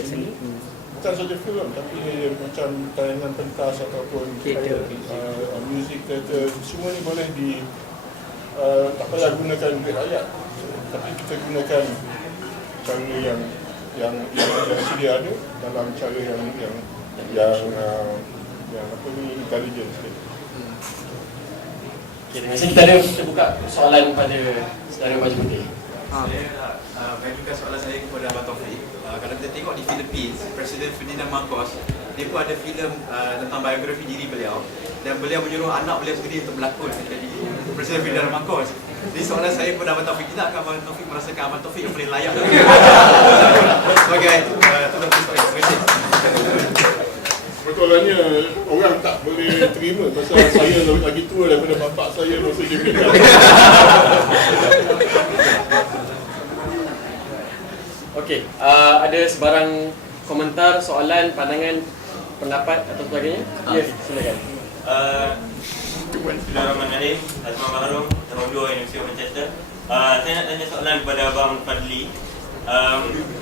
sini, bukan saja filem, tapi macam tayangan pentas ataupun muzik, teater, semua ni boleh tak payah gunakan duit rakyat, tapi kita gunakan cara yang sedia ada dalam cara yang intelligent sikit. Okay, terima kasih. Kita buka soalan kepada saudara Baju Putih. Saya mengajukan soalan saya kepada Abang Taufik. Kalau kita tengok di Philippines, Presiden Ferdinand Marcos, dia pun ada filem tentang biografi diri beliau, dan beliau menyuruh anak beliau sendiri untuk berlakon menjadi Presiden Ferdinand Marcos. Jadi soalan saya kepada Abang Taufik, tidakkah Abang Taufik merasakan Abang Taufik yang paling layak sebagai Tuan Presiden? Terima kasih. Persoalannya orang tak boleh terima pasal saya lagi tua daripada bapak saya masa dia pindah. Okey, ada sebarang komentar, soalan, pandangan, pendapat atau sebagainya? Ya, silakan. Bismillahirrahmanirrahim. Azman Baharum, Tahun 2 Universiti of Manchester. Saya nak tanya soalan kepada Abang Fadli.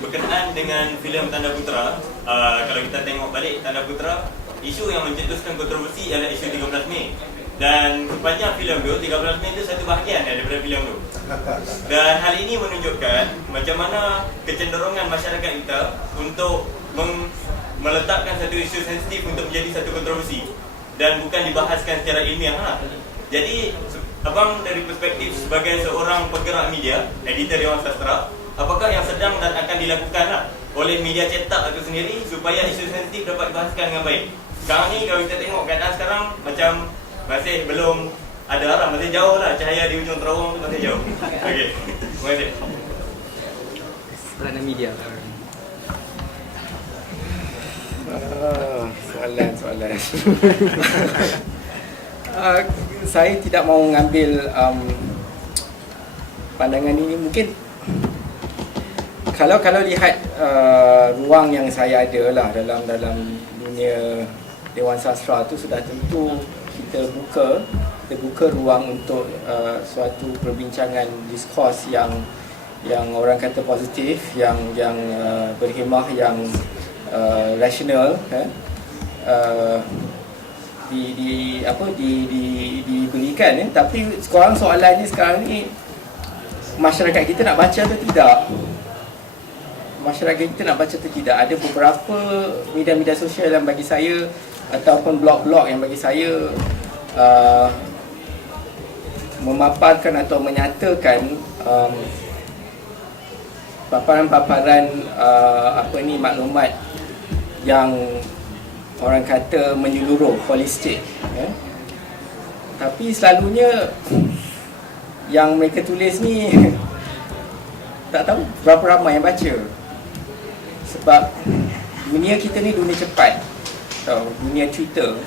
Berkenaan dengan filem Tanda Putera, kalau kita tengok balik Tanda Putera, isu yang mencetuskan kontroversi ialah isu 13 Mei. Dan sepanjang filem tu, 13 Mei itu satu bahagian daripada filem tu. Dan hal ini menunjukkan macam mana kecenderungan masyarakat kita untuk meletakkan satu isu sensitif untuk menjadi satu kontroversi dan bukan dibahaskan secara ilmiah lah. Jadi abang dari perspektif sebagai seorang penggerak media, editor Dewan Sastera, apakah yang sedang dan akan dilakukan lah oleh media cetak itu sendiri supaya isu sensitif dapat dibahaskan dengan baik? Sekarang ni kalau kita tengok keadaan sekarang macam masih belum ada arah, masih jauh lah, cahaya di ujung terowong tu masih jauh. Okey, terima kasih. Peranan media. Soalan. Saya tidak mau mengambil pandangan ini. Mungkin kalau lihat ruang yang saya ada lah dalam dunia Dewan Sastera tu, sudah tentu kita buka ruang untuk suatu perbincangan, diskurs yang orang kata positif, yang berhemah, yang rasional, diberikan. Tapi soalannya sekarang ni, masyarakat kita nak baca atau tidak? Masyarakat kita nak baca atau tidak? Ada beberapa media-media sosial yang bagi saya, ataupun blog-blog yang bagi saya memaparkan atau menyatakan paparan-paparan maklumat yang orang kata menyeluruh, holistik, tapi selalunya yang mereka tulis ni tak tahu berapa ramai yang baca. Sebab dunia kita ni dunia cepat, dunia Twitter,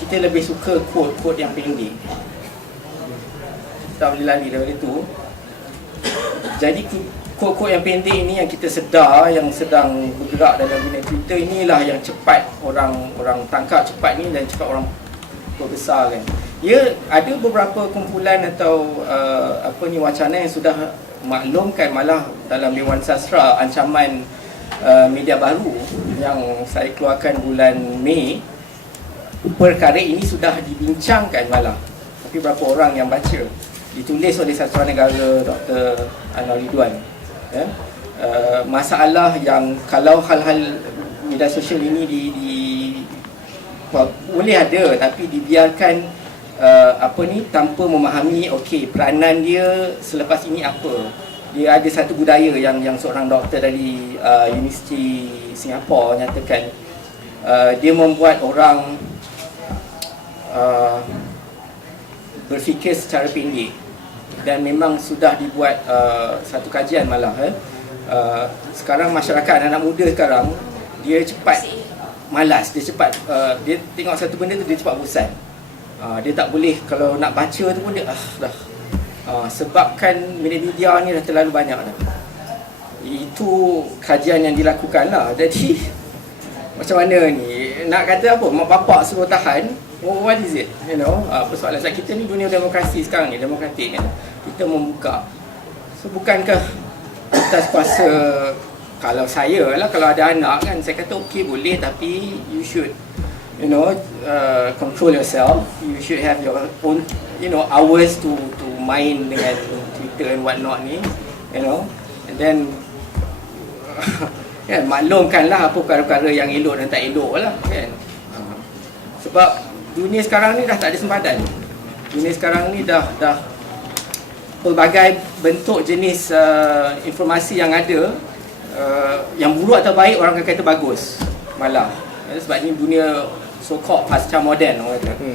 kita lebih suka quote yang pendek, tak boleh lari daripada itu. Jadi quote yang pendek ini yang kita sedar, yang sedang bergerak dalam dunia Twitter, inilah yang cepat orang tangkap cepat ni, dan cepat orang perbesarkan. Ya, ada beberapa kumpulan atau wacana yang sudah maklumkan, malah dalam Dewan Sastera ancaman media baru yang saya keluarkan bulan Mei, perkara ini sudah dibincangkan malah, tapi berapa orang yang baca? Ditulis oleh Sastera Negara Dr. Anwar Ridwan. Masalah yang kalau hal-hal media sosial ini boleh ada, tapi dibiarkan tanpa memahami peranan dia selepas ini apa. Dia ada satu budaya yang seorang doktor dari Universiti Singapura nyatakan, dia membuat orang berfikir secara pendek, dan memang sudah dibuat satu kajian malah sekarang masyarakat anak muda sekarang, dia cepat malas, dia cepat dia tengok satu benda tu dia cepat bosan. Dia tak boleh, kalau nak baca tu pun dia dah sebabkan media ni dah terlalu banyak dah. Itu kajian yang dilakukan lah. Jadi macam mana ni, nak kata apa, mak bapak suruh tahan, what is it, persoalan sebab kita ni dunia demokrasi sekarang ni, demokratik kan, kita membuka. So bukankah atas kuasa, kalau saya lah, kalau ada anak kan, saya kata boleh, tapi you should control yourself. You should have your own hours to main dengan Twitter and what not ni, and then kan, maklumkanlah apa perkara-perkara yang elok dan tak elok lah kan. Sebab dunia sekarang ni dah tak ada sempadan. dunia sekarang ni dah pelbagai bentuk jenis informasi yang ada, yang buruk atau baik orang akan kata bagus malah. Sebab ni dunia so-called pasca moden orang kata.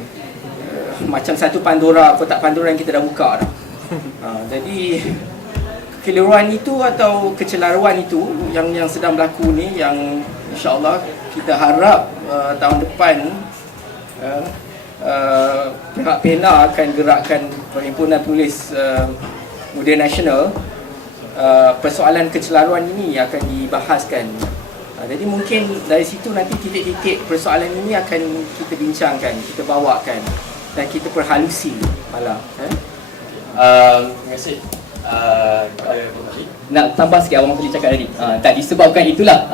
Macam satu Pandora, kotak Pandora yang kita dah buka dah. Jadi kekeliruan itu atau kecelaruan itu yang sedang berlaku ni, yang insya-Allah kita harap tahun depan pihak PENA akan gerakkan Perhimpunan Penulis Muda Nasional. Persoalan kecelaruan ini akan dibahaskan. Jadi mungkin dari situ nanti titik-titik persoalan ini akan kita bincangkan, kita bawakan dan kita perhalusi malah. Terima kasih. Nak tambah sikit Abang Fadli cakap tadi. Tak disebabkan itulah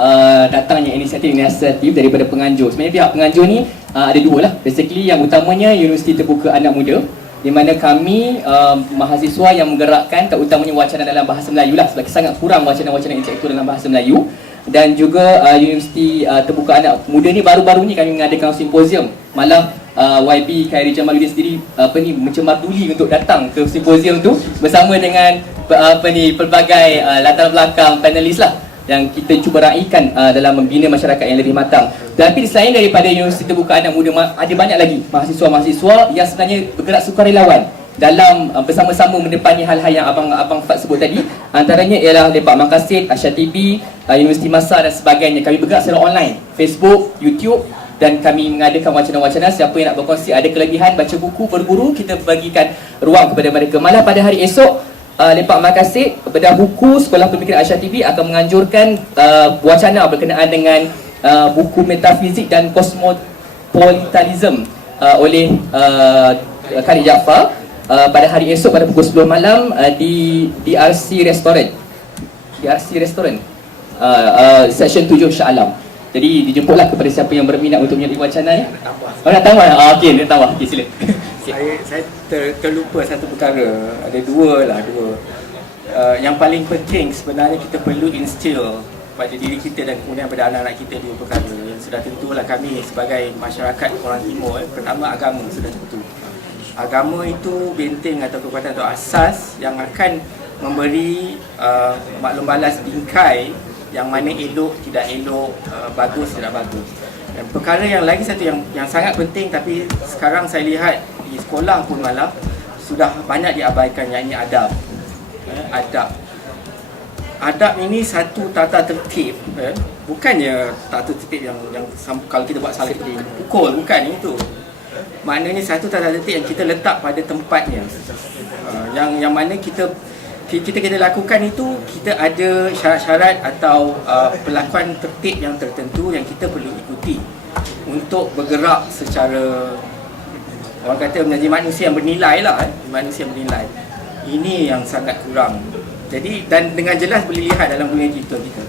datangnya inisiatif daripada penganjur. Sebenarnya pihak penganjur ni ada dua lah. Basically yang utamanya Universiti Terbuka Anak Muda, di mana kami mahasiswa yang menggerakkan terutamanya wacana dalam bahasa Melayu lah, sebab sangat kurang wacana-wacana intelektual dalam bahasa Melayu. Dan juga Universiti Terbuka Anak Muda ni baru-baru ni kami mengadakan simposium. Malah YB Khairi Jamaluddin sendiri mencemar duli untuk datang ke simposium tu bersama dengan pelbagai latar belakang panelis lah, yang kita cuba raikan dalam membina masyarakat yang lebih matang. Tapi selain daripada Universiti Terbuka Anak Muda, ada banyak lagi mahasiswa-mahasiswa yang sebenarnya bergerak sukarelawan dalam bersama-sama mendepani hal-hal yang Abang Fad sebut tadi. Antaranya ialah Lepak Makassar, Asyatibi, Universiti Masa dan sebagainya. Kami bergerak secara online, Facebook, YouTube, dan kami mengadakan wacana-wacana. Siapa yang nak berkongsi, ada kelebihan, baca buku, berguru, kita bagikan ruang kepada mereka. Malah pada hari esok, Lepak Makassar, Bedah Buku Sekolah Pemikiran Asyatibi akan menganjurkan wacana berkenaan dengan buku Metafizik dan Cosmopolitanism oleh Khalid Jaafar pada hari esok pada pukul 10 malam di DRC Restaurant. Section 7 Shah Alam. Jadi dijemputlah kepada siapa yang berminat untuk menyertai wacana ni. Nak tambah? Okey, nak tambah. Okey, sila. Saya terlupa satu perkara. Ada dua. Yang paling penting sebenarnya kita perlu instill pada diri kita dan kemudian pada anak-anak kita dua perkara yang sudah tentulah kami sebagai masyarakat orang Timur. Pertama, agama sudah tentu. Agama itu benteng atau kekuatan atau asas yang akan memberi maklum balas bingkai yang mana elok, tidak elok, bagus, tidak bagus. Dan perkara yang lagi satu yang sangat penting tapi sekarang saya lihat di sekolah pun malah sudah banyak diabaikan, yakni adab. Adab ini satu tata tertib, bukannya tata tertib yang kalau kita buat salah kita pukul, bukan itu. Maknanya satu tata tertib yang kita letak pada tempatnya. Yang mana kita lakukan itu, kita ada syarat-syarat atau perlakuan tertib yang tertentu yang kita perlu ikuti untuk bergerak secara, orang kata, menjadi manusia yang bernilai lah, manusia yang bernilai. Ini yang sangat kurang. Jadi, dan dengan jelas boleh lihat dalam dunia digital kita.